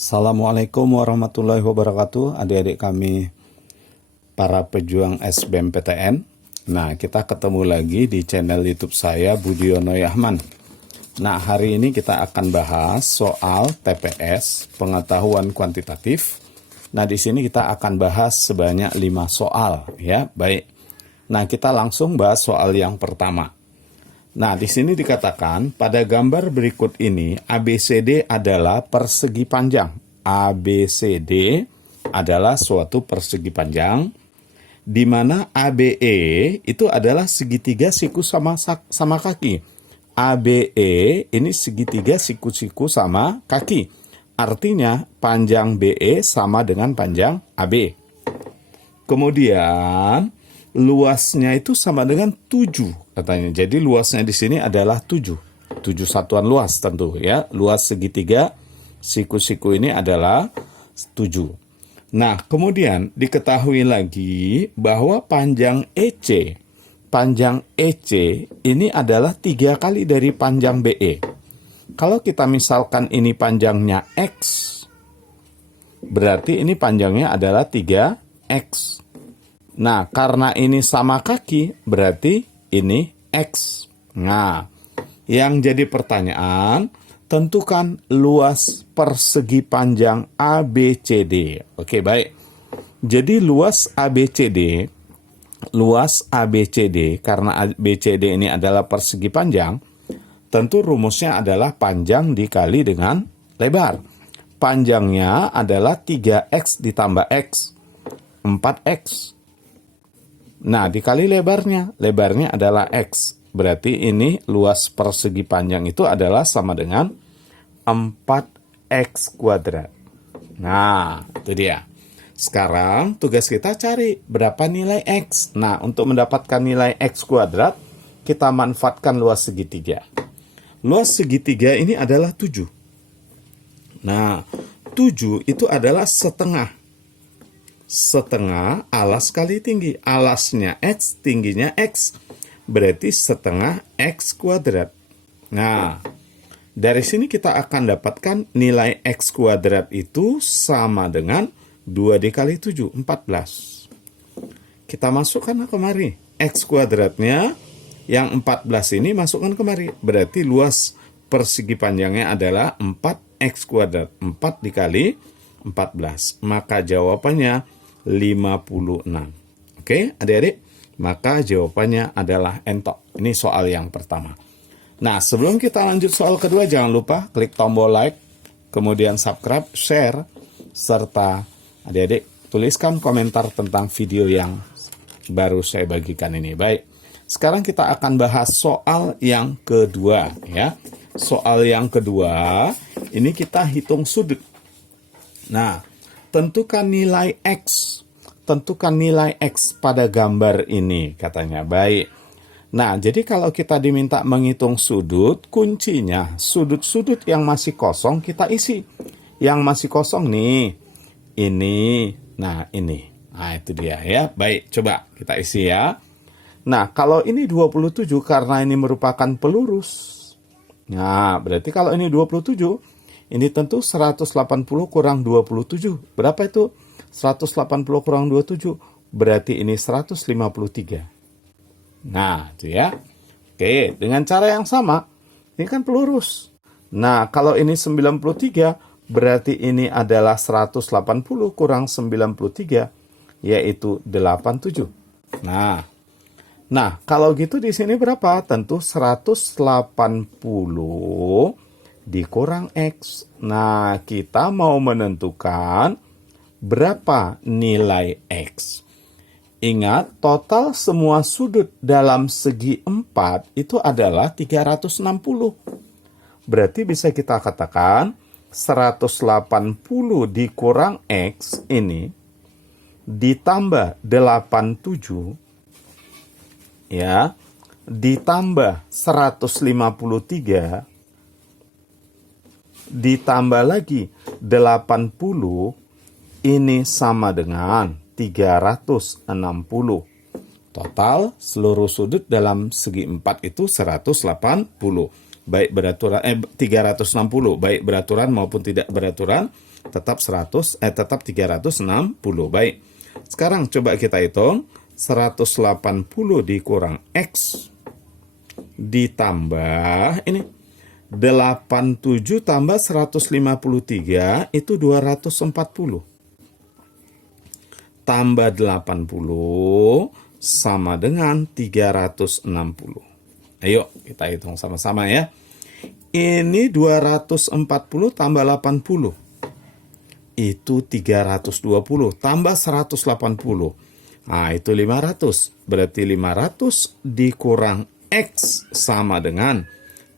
Assalamualaikum warahmatullahi wabarakatuh, adik-adik kami para pejuang SBMPTN. Nah, kita ketemu lagi di channel YouTube saya, Budiono Yahman. Nah, hari ini kita akan bahas soal TPS, pengetahuan kuantitatif. Nah, di sini kita akan bahas sebanyak 5 soal, ya. Baik. Nah, kita langsung bahas soal yang pertama. Nah, di sini dikatakan pada gambar berikut ini ABCD adalah persegi panjang. ABCD adalah suatu persegi panjang di mana ABE itu adalah segitiga siku sama kaki. ABE ini segitiga siku-siku sama kaki. Artinya panjang BE sama dengan panjang AB. Kemudian luasnya itu sama dengan 7 katanya. Jadi luasnya di sini adalah 7 satuan luas tentu ya. Luas segitiga siku-siku ini adalah 7. Nah, kemudian diketahui lagi bahwa panjang EC ini adalah 3 kali dari panjang BE. Kalau kita misalkan ini panjangnya X, berarti ini panjangnya adalah 3X. Nah, karena ini sama kaki, berarti ini X. Nah, yang jadi pertanyaan, tentukan luas persegi panjang ABCD. Oke, baik. Jadi luas ABCD, karena ABCD ini adalah persegi panjang, tentu rumusnya adalah panjang dikali dengan lebar. Panjangnya adalah 3X ditambah X, 4X. Nah, dikali lebarnya adalah X. Berarti ini luas persegi panjang itu adalah sama dengan 4X kuadrat. Nah, itu dia. Sekarang tugas kita cari berapa nilai X. Nah, untuk mendapatkan nilai X kuadrat, kita manfaatkan luas segitiga. Luas segitiga ini adalah 7. Nah, 7 itu adalah setengah alas kali tinggi. Alasnya X, tingginya X. Berarti setengah X kuadrat. Nah, dari sini kita akan dapatkan nilai X kuadrat itu sama dengan 2 dikali 7, 14. Kita masukkan kemari. X kuadratnya yang 14 ini masukkan kemari. Berarti luas persegi panjangnya adalah 4X kuadrat. 4 dikali 14. Maka jawabannya 56. Oke, adik-adik? Maka jawabannya adalah entok. Ini soal yang pertama. Nah, sebelum kita lanjut soal kedua, jangan lupa klik tombol like, kemudian subscribe, share, serta adik-adik tuliskan komentar tentang video yang baru saya bagikan ini. Baik, sekarang kita akan bahas soal yang kedua. Ya, soal yang kedua, ini kita hitung sudut. Nah, tentukan nilai X. Tentukan nilai X pada gambar ini, katanya. Baik. Nah, jadi kalau kita diminta menghitung sudut, kuncinya sudut-sudut yang masih kosong kita isi. Yang masih kosong nih, ini, nah ini. Nah, itu dia ya. Baik, coba kita isi ya. Nah, kalau ini 27 karena ini merupakan pelurus. Nah, berarti kalau ini 27, ini tentu 180 kurang 27. Berapa itu? 180 kurang 27. Berarti ini 153. Nah, itu ya. Oke, dengan cara yang sama. Ini kan pelurus. Nah, kalau ini 93, berarti ini adalah 180 kurang 93, yaitu 87. Nah, kalau gitu di sini berapa? Tentu 180 dikurang X. Nah, kita mau menentukan berapa nilai X. Ingat, total semua sudut dalam segi 4 itu adalah 360. Berarti bisa kita katakan 180 dikurang X ini ditambah 87 ya, ditambah 153 ditambah lagi 80, ini sama dengan 360. Total seluruh sudut dalam segi 4 itu 180. Baik beraturan 360, baik beraturan maupun tidak beraturan, Tetap 360. Baik. Sekarang coba kita hitung 180 dikurang X ditambah ini 87 tambah 153 itu 240. Tambah 80 sama dengan 360. Ayo kita hitung sama-sama ya. Ini 240 tambah 80. Itu 320 tambah 180. Nah, itu 500. Berarti 500 dikurang X sama dengan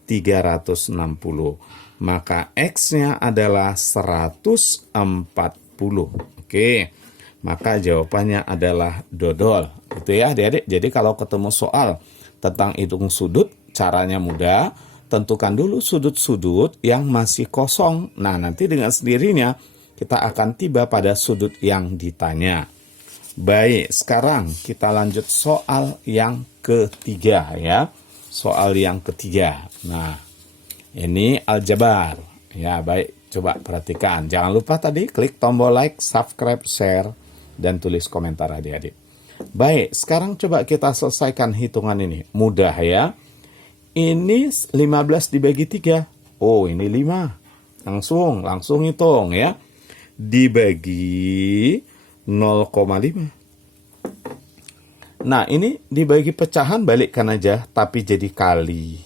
360. Maka X-nya adalah 140. Oke. Maka jawabannya adalah dodol. Gitu ya, adik-adik. Jadi kalau ketemu soal tentang hitung sudut, caranya mudah. Tentukan dulu sudut-sudut yang masih kosong. Nah, nanti dengan sendirinya kita akan tiba pada sudut yang ditanya. Baik, sekarang kita lanjut soal yang ketiga ya. Soal yang ketiga. Nah, ini aljabar. Ya, baik. Coba perhatikan. Jangan lupa tadi klik tombol like, subscribe, share, dan tulis komentar adik-adik. Baik, sekarang coba kita selesaikan hitungan ini. Mudah ya. Ini 15 dibagi 3. Oh, ini 5. Langsung hitung ya. Dibagi 0,5. Nah, ini dibagi pecahan balikkan aja, tapi jadi kali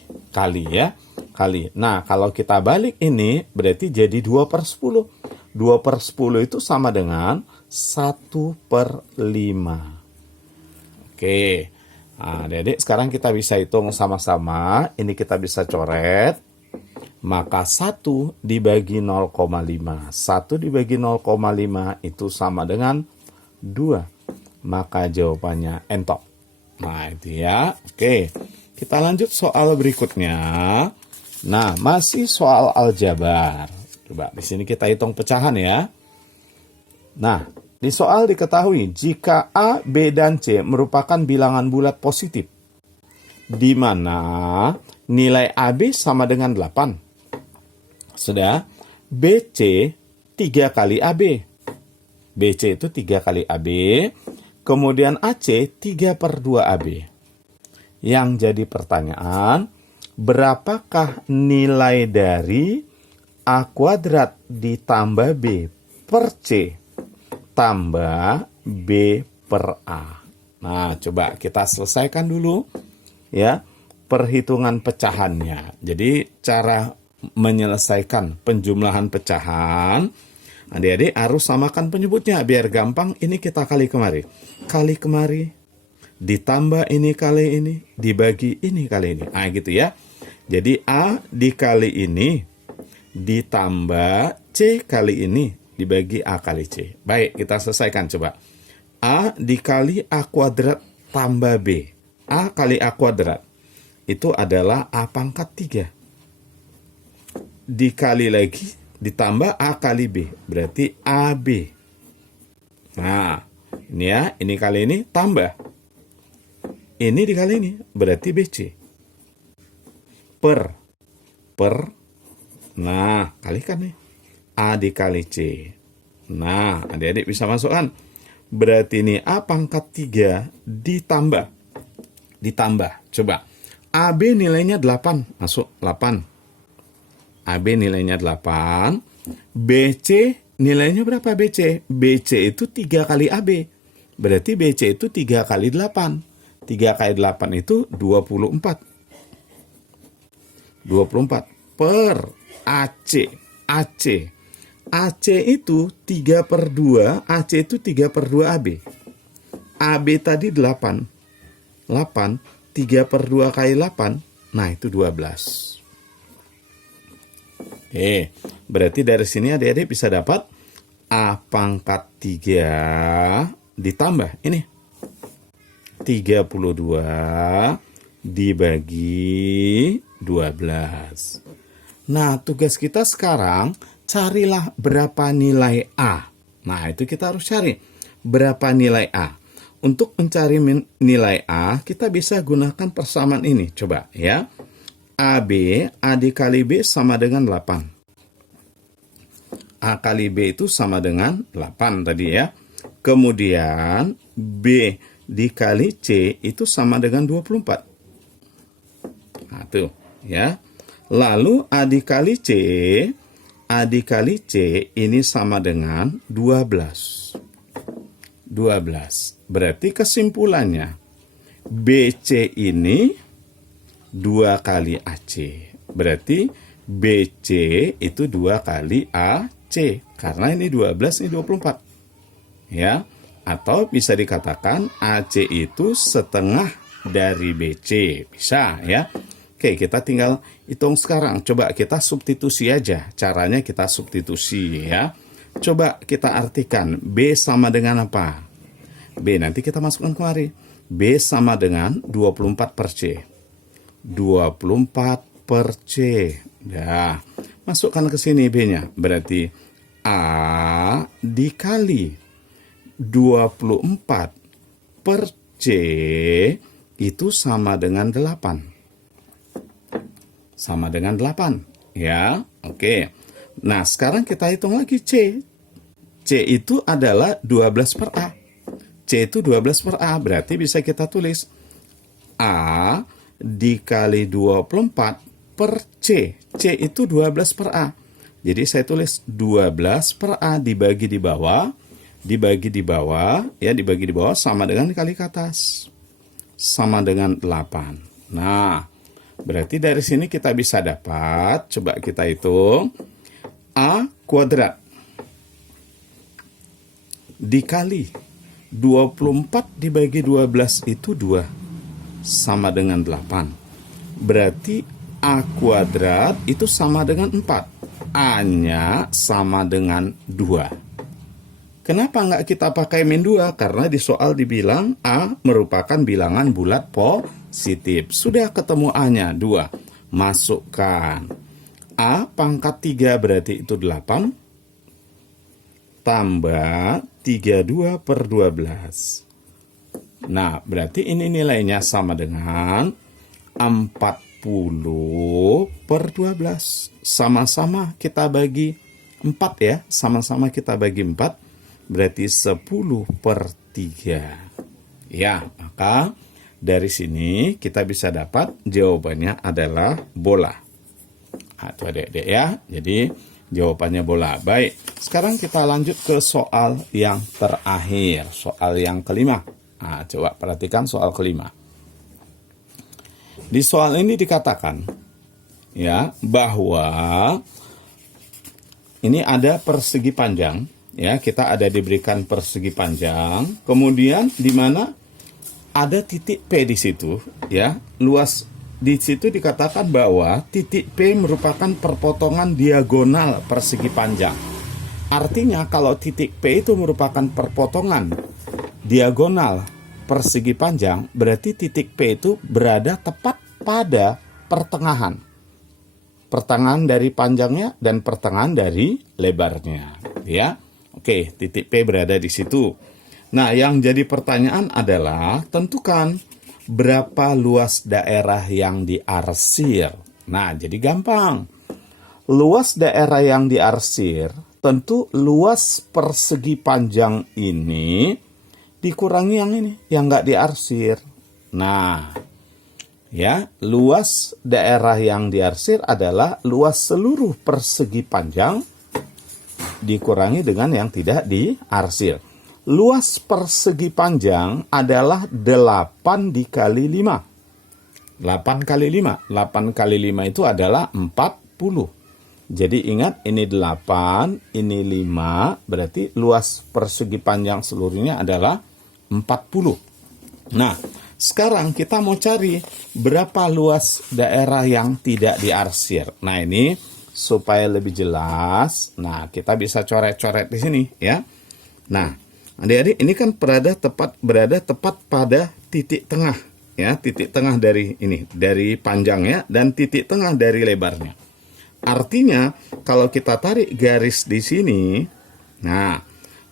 ya. Kali. Nah, kalau kita balik ini berarti jadi 2/10. 2/10 itu sama dengan 1/5. Oke. Nah, adik-adik sekarang kita bisa hitung sama-sama. Ini kita bisa coret. Maka 1 dibagi 0,5. 1 dibagi 0,5 itu sama dengan 2. Maka jawabannya entok. Nah, itu ya. Oke. Kita lanjut soal berikutnya. Nah, masih soal aljabar. Coba di sini kita hitung pecahan ya. Nah, di soal diketahui jika A, B, dan C merupakan bilangan bulat positif, di mana nilai AB sama dengan 8. Sudah, BC 3 kali AB. BC itu 3 kali AB, kemudian AC 3/2 AB. Yang jadi pertanyaan, berapakah nilai dari A kuadrat ditambah B per C tambah B per A. Nah, coba kita selesaikan dulu ya perhitungan pecahannya. Jadi cara menyelesaikan penjumlahan pecahan, adik-adik harus samakan penyebutnya biar gampang. Ini kita kali kemari. Kali kemari, ditambah ini kali ini, dibagi ini kali ini. Nah, gitu ya. Jadi A dikali ini, ditambah C kali ini, dibagi A kali C. Baik, kita selesaikan coba. A dikali A kuadrat tambah B. A kali A kuadrat. Itu adalah A pangkat 3. Dikali lagi, ditambah A kali B. Berarti AB. Nah, ini ya, ini kali ini tambah. Ini dikali ini, berarti BC. Per. Nah, kalikan nih. A dikali C. Nah, adik-adik bisa masukkan. Berarti ini A pangkat 3 ditambah. Coba. AB nilainya 8. Masuk 8. AB nilainya 8. BC nilainya berapa BC? BC itu 3 kali AB. Berarti BC itu 3 kali 8. 3 kali 8 itu 24. 24 per AC. AC itu 3/2, AC itu 3/2 AB. AB tadi 8. 3/2 kali 8, nah itu 12. Oke, berarti dari sini adik-adik bisa dapat A pangkat 3 ditambah ini. 32 dibagi 12. Nah, tugas kita sekarang carilah berapa nilai A. Nah, itu kita harus cari berapa nilai A. Untuk mencari nilai A, kita bisa gunakan persamaan ini. Coba ya. AB, A dikali B sama dengan 8. A kali B itu sama dengan 8 tadi ya. Kemudian B dikali C itu sama dengan 24. Nah, tuh ya. Lalu A dikali C ini sama dengan 12. 12. Berarti kesimpulannya BC ini 2 kali AC. Berarti BC itu 2 kali AC. Karena ini 12, ini 24. Ya. Atau bisa dikatakan AC itu setengah dari BC. Bisa ya. Oke, kita tinggal hitung sekarang. Coba kita substitusi aja. Caranya kita substitusi ya. Coba kita artikan B sama dengan apa? B nanti kita masukkan kemari. B sama dengan 24 per C. 24 per C. Ya, masukkan ke sini B-nya. Berarti A dikali 24 per C itu sama dengan 8. Sama dengan 8. Ya, oke. Nah, sekarang kita hitung lagi C. C itu adalah 12 per A. C itu 12 per A. Berarti bisa kita tulis A dikali 24 per C. C itu 12 per A. Jadi saya tulis 12 per A dibagi di bawah. Dibagi di bawah. Ya, dibagi di bawah sama dengan dikali ke atas. Sama dengan 8. Nah, berarti dari sini kita bisa dapat, coba kita hitung, A kuadrat dikali 24 dibagi 12 itu 2, sama dengan 8. Berarti A kuadrat itu sama dengan 4. A-nya sama dengan 2. Kenapa nggak kita pakai min 2? Karena di soal dibilang A merupakan bilangan bulat positif. Sudah ketemu A-nya, 2. Masukkan. A pangkat 3 berarti itu 8. Tambah 32 per 12. Nah, berarti ini nilainya sama dengan 40 per 12. Sama-sama kita bagi 4 ya. Sama-sama kita bagi 4. Berarti 10 per 3. Ya, maka dari sini kita bisa dapat jawabannya adalah bola. Nah, itu adik-adik ya. Jadi jawabannya bola. Baik, sekarang kita lanjut ke soal yang terakhir. Soal yang kelima. Nah, coba perhatikan soal kelima. Di soal ini dikatakan ya bahwa ini ada persegi panjang. Ya, kita ada diberikan persegi panjang, kemudian di mana ada titik P di situ, ya. Luas di situ dikatakan bahwa titik P merupakan perpotongan diagonal persegi panjang. Artinya kalau titik P itu merupakan perpotongan diagonal persegi panjang, berarti titik P itu berada tepat pada pertengahan. Pertengahan dari panjangnya dan pertengahan dari lebarnya, ya. Oke, titik P berada di situ. Nah, yang jadi pertanyaan adalah tentukan berapa luas daerah yang diarsir. Nah, jadi gampang. Luas daerah yang diarsir, tentu luas persegi panjang ini dikurangi yang ini, yang nggak diarsir. Nah, ya, luas daerah yang diarsir adalah luas seluruh persegi panjang dikurangi dengan yang tidak diarsir. Luas persegi panjang adalah 8 dikali 5. 8 kali 5. 8 kali 5 itu adalah 40. Jadi ingat, ini 8, ini 5. Berarti luas persegi panjang seluruhnya adalah 40. Nah, sekarang kita mau cari berapa luas daerah yang tidak diarsir. Nah, ini supaya lebih jelas, nah kita bisa coret-coret di sini ya. Nah, adik-adik ini kan berada tepat pada titik tengah ya, titik tengah dari ini, dari panjangnya dan titik tengah dari lebarnya. Artinya kalau kita tarik garis di sini, nah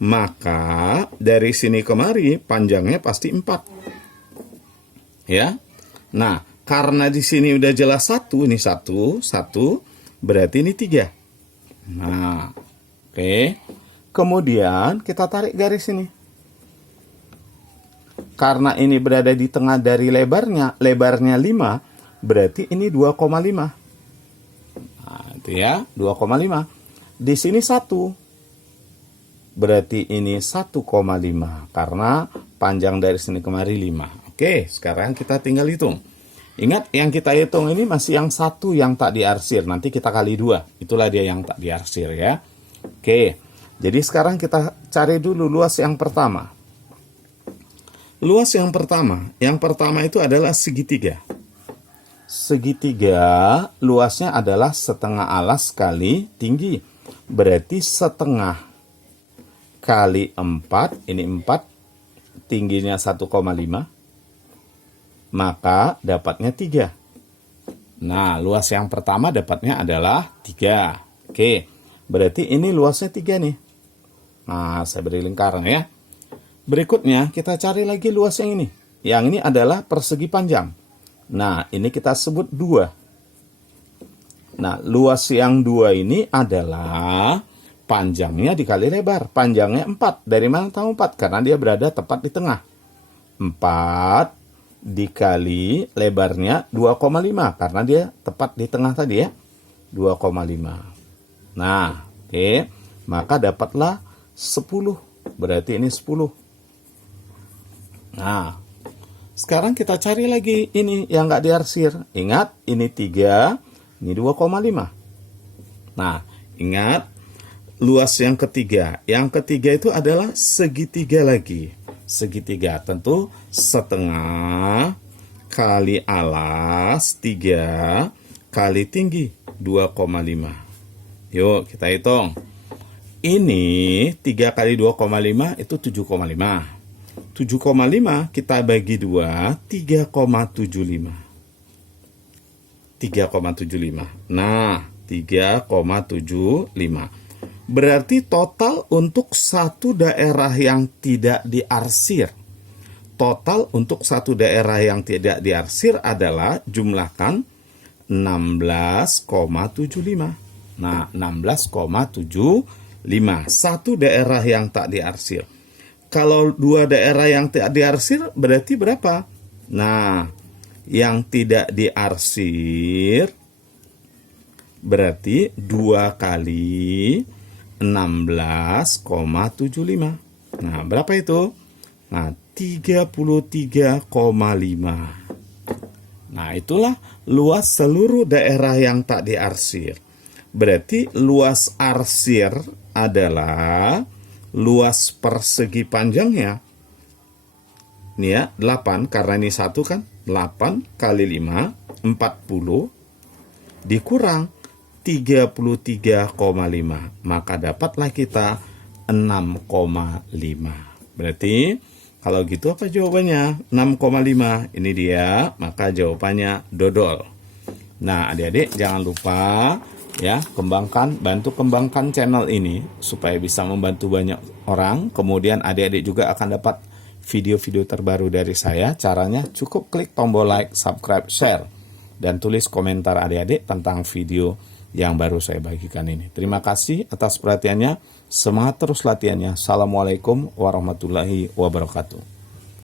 maka dari sini kemari panjangnya pasti 4. Ya. Nah, karena di sini udah jelas 1, ini 1, berarti ini 3. Nah, Oke. Kemudian kita tarik garis ini. Karena ini berada di tengah dari lebarnya 5, berarti ini 2,5. Nah, itu ya, 2,5. Di sini 1. Berarti ini 1,5 karena panjang dari sini kemari 5. Oke, sekarang kita tinggal hitung. Ingat, yang kita hitung ini masih yang 1 yang tak diarsir. Nanti kita kali 2. Itulah dia yang tak diarsir ya. Oke, jadi sekarang kita cari dulu luas yang pertama. Luas yang pertama itu adalah segitiga. Segitiga luasnya adalah setengah alas kali tinggi. Berarti setengah kali 4, ini 4, tingginya 1,5, maka dapatnya 3. Nah, luas yang pertama dapatnya adalah 3. Oke, berarti ini luasnya 3 nih. Nah, saya beri lingkaran ya. Berikutnya, kita cari lagi luas yang ini. Yang ini adalah persegi panjang. Nah, ini kita sebut 2. Nah, luas yang 2 ini adalah panjangnya dikali lebar. Panjangnya 4. Dari mana tahu 4? Karena dia berada tepat di tengah. 4 dikali lebarnya 2,5. Karena dia tepat di tengah tadi ya. 2,5. Nah, oke. Maka dapatlah 10. Berarti ini 10. Nah, sekarang kita cari lagi ini yang nggak diarsir. Ingat, ini 3, ini 2,5. Nah, ingat, luas yang ketiga. Yang ketiga itu adalah segitiga lagi. Segitiga, tentu setengah kali alas 3 kali tinggi 2,5. Yuk, kita hitung. Ini 3 kali 2,5 itu 7,5. 7,5 kita bagi 2, 3,75. 3,75. Nah, 3,75. Berarti total untuk satu daerah yang tidak diarsir. Total untuk satu daerah yang tidak diarsir adalah jumlahkan 16,75. Nah, 16,75. Satu daerah yang tak diarsir. Kalau dua daerah yang tidak diarsir berarti berapa? Nah, yang tidak diarsir berarti 2 kali 16,75. Nah, berapa itu? Nah, 33,5. Nah, itulah luas seluruh daerah yang tak diarsir. Berarti luas arsir adalah luas persegi panjangnya. Ini ya, 8, karena ini 1 kan. 8 kali 5, 40, dikurang 33,5. Maka dapatlah kita 6,5. Berarti, kalau gitu apa jawabannya? 6,5. Ini dia, maka jawabannya dodol. Nah, adik-adik jangan lupa ya, bantu kembangkan channel ini supaya bisa membantu banyak orang. Kemudian adik-adik juga akan dapat video-video terbaru dari saya. Caranya cukup klik tombol like, subscribe, share, dan tulis komentar adik-adik tentang video yang baru saya bagikan ini. Terima kasih atas perhatiannya. Semangat terus latihannya. Assalamualaikum warahmatullahi wabarakatuh.